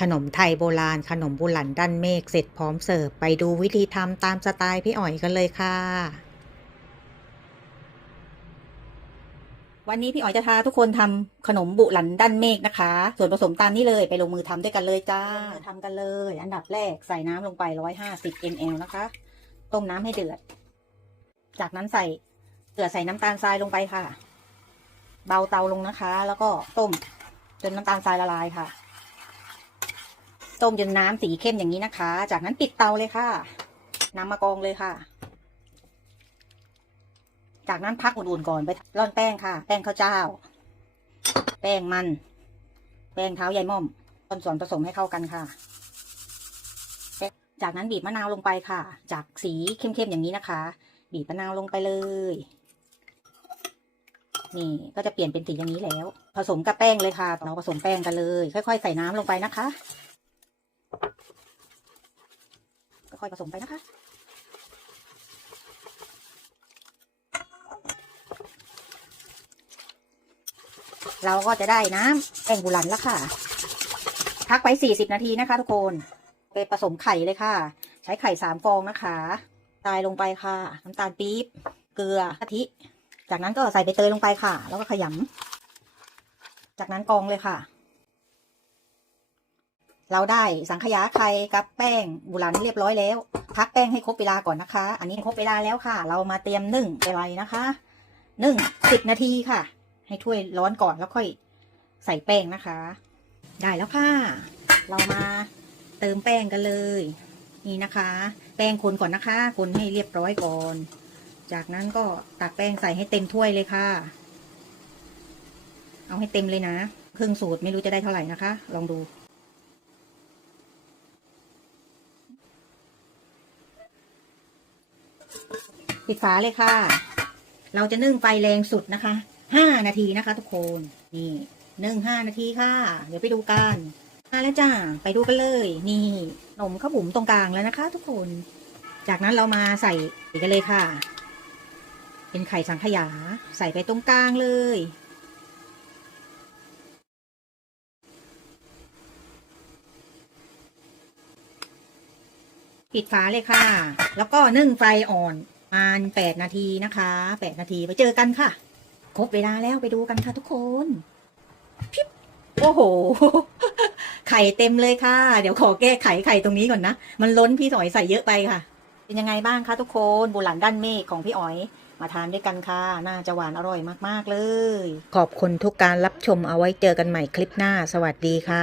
ขนมไทยโบราณ ขนมบุหลันด้านเมฆเสร็จพร้อมเสิร์ฟไปดูวิธีทำตามสไตล์พี่อ๋อยกันเลยค่ะ วันนี้พี่อ๋อยจะพาทุกคนทำขนมบุหลันด้านเมฆนะคะ ส่วนผสมตามนี้เลยไปลงมือทำด้วยกันเลยจ้าทำกันเลย อันดับแรกใส่น้ำลงไปร้อยห้าสิบมลนะคะ ต้มน้ำให้เดือด จากนั้นใส่เกลือใส่น้ำตาลทรายลงไปค่ะ เบาเตาลงนะคะ แล้วก็ต้มจนน้ำตาลทรายละลายค่ะ ต้มจนน้ำสีเข้มอย่างนี้นะคะ จากนั้นปิดเตาเลยค่ะนำมากองเลยค่ะ จากนั้นพักอุ่นๆก่อนไปร่อนแป้งค่ะ แป้งข้าวเจ้า แป้งมัน แป้งเท้ายายม่อมต้นส่วนผสมให้เข้ากันค่ะ จากนั้นบีบมะนาวลงไปค่ะ จากสีเข้มๆอย่างนี้นะคะ บีบมะนาวลงไปเลยนี่ก็จะเปลี่ยนเป็นสีอย่างนี้แล้ว ผสมกับแป้งเลยค่ะ เราผสมแป้งกันเลย ค่อย ๆ ใส่น้ำลงไปนะคะ ค่อยผสมไปนะคะ เราก็จะได้น้ำแป้งบุหลันแล้วค่ะพักไว้40นาทีนะคะ ทุกคนไปผสมไข่เลยค่ะ ใช้ไข่สามฟองนะคะตายลงไปค่ะ น้ำตาลปี๊บเกลือกะทิ จากนั้นก็ใส่ใบเตยลงไปค่ะ แล้วก็ขยำจากนั้นกองเลยค่ะ เราได้สังขยาไข่กับแป้งบุหลันเรียบร้อยแล้ว พักแป้งให้ครบเวลาก่อนนะคะ อันนี้ครบเวลาแล้วค่ะ เรามาเตรียมนึ่งไปไว้นะคะนึ่งสิบนาทีค่ะ ให้ถ้วยร้อนก่อนแล้วค่อยใส่แป้งนะคะ ได้แล้วค่ะ เรามาเติมแป้งกันเลย นี่นะคะ แป้งคนก่อนนะคะ คนให้เรียบร้อยก่อน จากนั้นก็ตักแป้งใส่ให้เต็มถ้วยเลยค่ะ เอาให้เต็มเลยนะ ครึ่งสูตรไม่รู้จะได้เท่าไหร่นะคะ ลองดู ปิดฝาเลยค่ะ เราจะนึ่งไฟแรงสุดนะคะห้านาทีนะคะ ทุกคนนี่นึ่งห้านาทีค่ะ เดี๋ยวไปดูกันมาแล้วจ้าไปดูกันเลย นี่นมข้าวบุ๋มตรงกลางแล้วนะคะ ทุกคน จากนั้นเรามาใส่กันเลยค่ะ เป็นไข่สังขยา ใส่ไปตรงกลางเลยปิดฝาเลยค่ะ แล้วก็นึ่งไฟอ่อน มาณแปดนาทีนะคะแปดนาทีไปเจอกันค่ะ ครบเวลาแล้วไปดูกันค่ะทุกคนพิบโอ้โห ไข่เต็มเลยค่ะ เดี๋ยวขอแก้ไขไข่ตรงนี้ก่อนนะ มันล้นพี่สอยใส่เยอะไปค่ะ เป็นยังไงบ้างคะทุกคนบุหลันด้านเมฆของพี่อ๋อยมาทานด้วยกันค่ะ น่าจะหวานอร่อยมาก ๆ เลย ขอบคุณทุกการรับชมเอาไว้เจอกันใหม่คลิปหน้า สวัสดีค่ะ